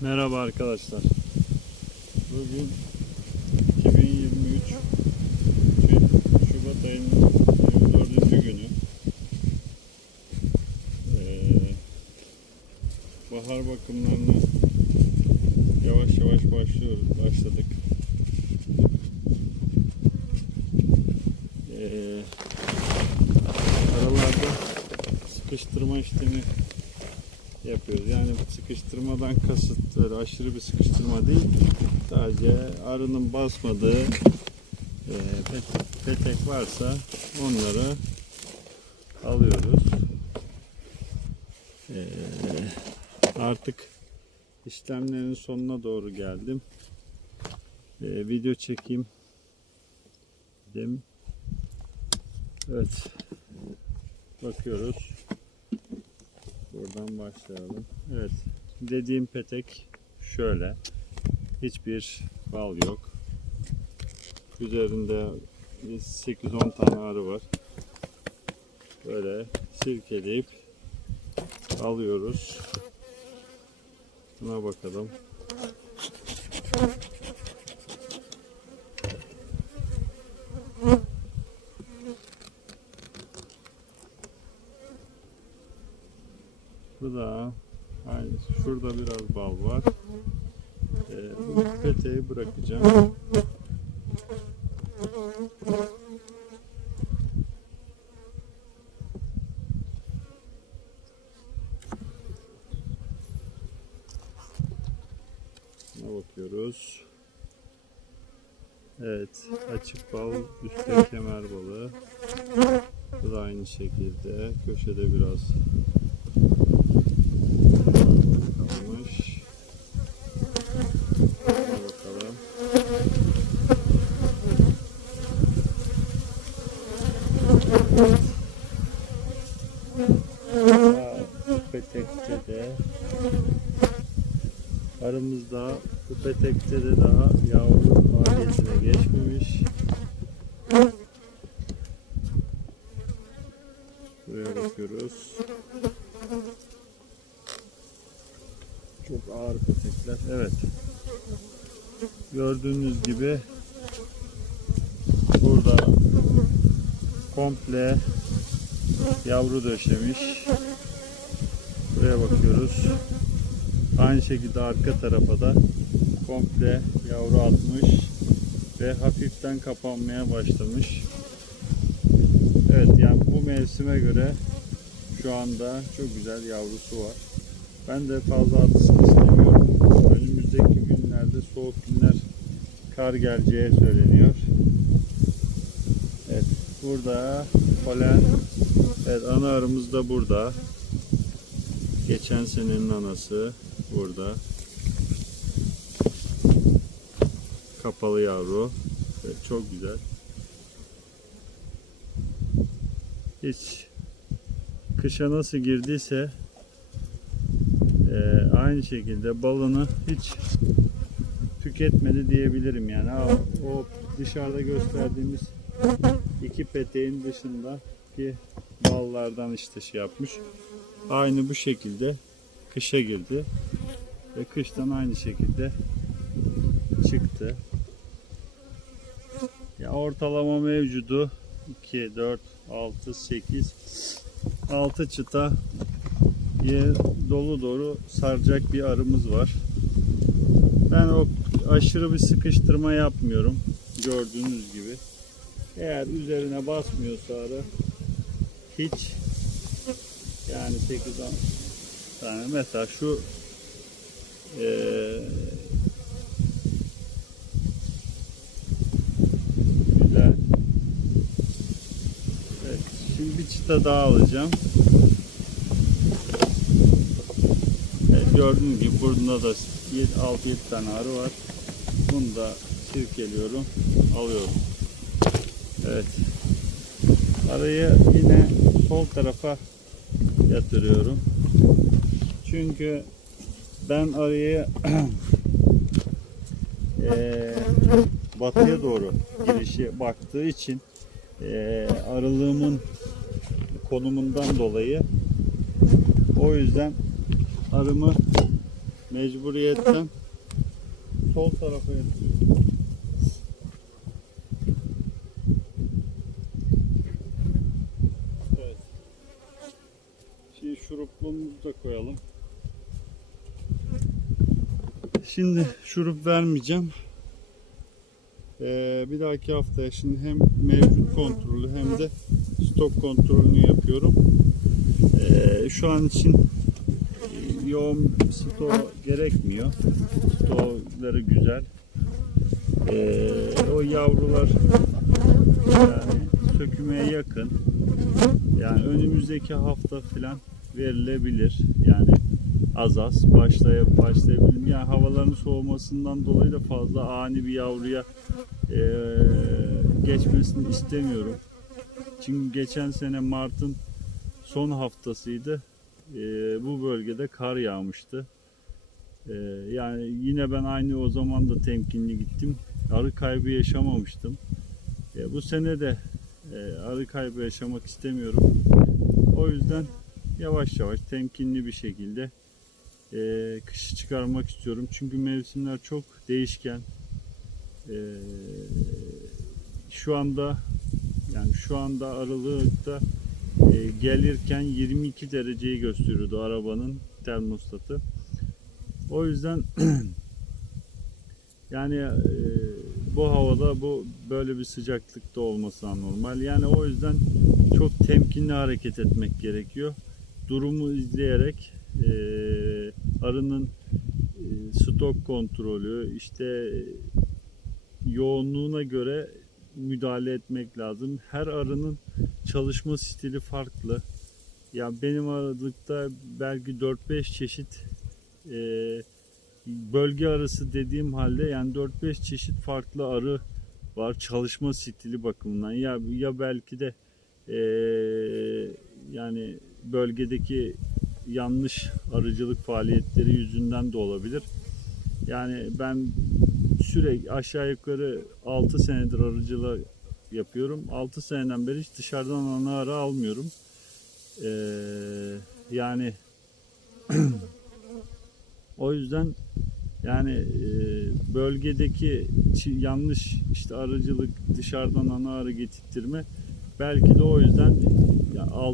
Merhaba arkadaşlar. Bugün 2023 Şubat ayının 24. günü. Ee, bahar bakımlarına yavaş yavaş başlıyoruz. Başladık. Ee, aralarda sıkıştırma işlemi yapıyoruz. Yani sıkıştırmadan kasıt öyle aşırı bir sıkıştırma değil. Sadece arının basmadığı e, pet- petek varsa onları alıyoruz. E, artık işlemlerin sonuna doğru geldim. E, video çekeyim dedim. Evet. Bakıyoruz. Buradan başlayalım. Evet. Dediğim petek şöyle. Hiçbir bal yok. Üzerinde 8-10 tane arı var. Böyle sirkeleyip alıyoruz. Buna bakalım. Bu da aynı. Şurada biraz bal var. Ee, bu peteği bırakacağım. Buna bakıyoruz. Evet, açık bal, üstte kemer balığı. Bu da aynı şekilde. Köşede biraz kalmış. Buna bakalım. Aa, bu aramızda bu petekte de daha yavru faaliyetine geçmemiş. Buraya bakıyoruz. Çok ağır petekler. Evet. Gördüğünüz gibi burada komple yavru döşemiş. Buraya bakıyoruz. Aynı şekilde arka tarafa da komple yavru atmış ve hafiften kapanmaya başlamış. Evet yani bu mevsime göre şu anda çok güzel yavrusu var. Ben de fazla atısını istemiyorum. Önümüzdeki günlerde soğuk günler kar geleceği söyleniyor. Evet burada polen evet ana arımız da burada. Geçen senenin anası burada. Kapalı yavru. Evet, çok güzel. Hiç kışa nasıl girdiyse ee, aynı şekilde balını hiç tüketmedi diyebilirim yani. Ha, o dışarıda gösterdiğimiz iki peteğin dışında ki ballardan işte şey yapmış. Aynı bu şekilde kışa girdi ve kıştan aynı şekilde çıktı. Ya ortalama mevcudu 2, 4, 6, 8 6 çıta dolu dolu saracak bir arımız var. Ben o aşırı bir sıkıştırma yapmıyorum. Gördüğünüz gibi. Eğer üzerine basmıyorsa arı hiç yani 8 tane mesela şu eee güzel. Evet, şimdi bir çıta daha alacağım. Evet, gördüğünüz gibi burnunda da 6-7 tane arı var. Bunu da sirkeliyorum, alıyorum. Evet. Arayı yine sol tarafa yatırıyorum. Çünkü ben arayı eee batıya doğru girişi baktığı için eee aralığımın konumundan dolayı o yüzden arımı mecburiyetten sol tarafa yatırıyorum. Evet. Şurupluğumuzu da koyalım. Şimdi şurup vermeyeceğim. Ee, bir dahaki haftaya şimdi hem mevcut kontrolü hem de stok kontrolünü yapıyorum. Ee, şu an için yoğun stok gerekmiyor. Stokları güzel. Ee, o yavrular yani sökümeye yakın. Yani önümüzdeki hafta filan verilebilir. Yani az az başlayıp başlayabilirim. Yani havaların soğumasından dolayı da fazla ani bir yavruya eee, geçmesini istemiyorum. Çünkü geçen sene Mart'ın son haftasıydı. Eee, bu bölgede kar yağmıştı. Eee, yani yine ben aynı o zaman da temkinli gittim. Arı kaybı yaşamamıştım. E, bu sene de e, arı kaybı yaşamak istemiyorum. O yüzden yavaş yavaş temkinli bir şekilde e, kışı çıkarmak istiyorum. Çünkü mevsimler çok değişken. E, şu anda yani şu anda Aralık'ta e, gelirken 22 dereceyi gösteriyordu arabanın termostatı. O yüzden yani e, bu havada bu böyle bir sıcaklıkta olması anormal. Yani o yüzden çok temkinli hareket etmek gerekiyor. Durumu izleyerek e, arının e, stok kontrolü işte yoğunluğuna göre müdahale etmek lazım. Her arının çalışma stili farklı. Ya benim aralıkta belki 4-5 çeşit e, bölge arası dediğim halde yani 4-5 çeşit farklı arı var çalışma stili bakımından. Ya ya belki de e, yani bölgedeki yanlış arıcılık faaliyetleri yüzünden de olabilir. Yani ben sürekli aşağı yukarı 6 senedir arıcılık yapıyorum. 6 seneden beri hiç dışarıdan ana arı almıyorum. Ee, yani o yüzden yani e, bölgedeki yanlış işte arıcılık dışarıdan ana arı getirttirme belki de o yüzden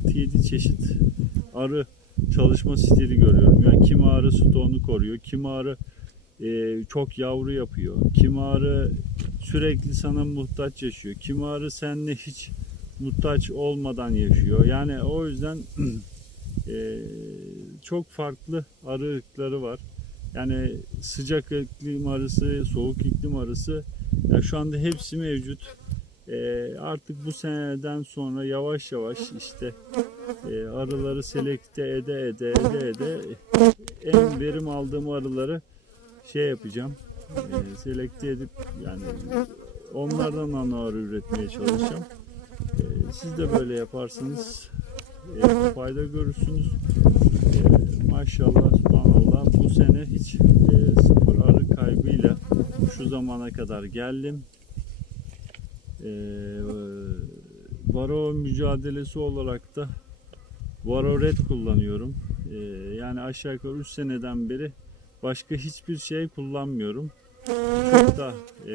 6-7 çeşit arı çalışma stili görüyorum. Yani kim arı stoğunu koruyor, kim arı e, çok yavru yapıyor, kim arı sürekli sana muhtaç yaşıyor, kim arı seninle hiç muhtaç olmadan yaşıyor. Yani o yüzden e, çok farklı arı ırkları var. Yani sıcak iklim arısı, soğuk iklim arısı ya şu anda hepsi mevcut. Ee, artık bu seneden sonra yavaş yavaş işte e, arıları selekte ede ede ede ede en verim aldığım arıları şey yapacağım. E, selekte edip yani onlardan ana arı üretmeye çalışacağım. E, siz de böyle yaparsanız e, fayda görürsünüz. E, maşallah subhanallah bu sene hiç e, sıfır arı kaybıyla şu zamana kadar geldim. E, varo mücadelesi olarak da Varo Red kullanıyorum. E, yani aşağı yukarı 3 seneden beri başka hiçbir şey kullanmıyorum. Çok da e,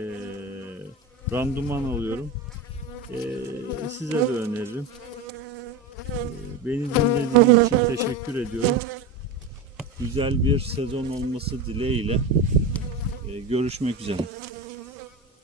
randuman alıyorum. E, size de öneririm. Beni dinlediğiniz için teşekkür ediyorum. Güzel bir sezon olması dileğiyle e, görüşmek üzere.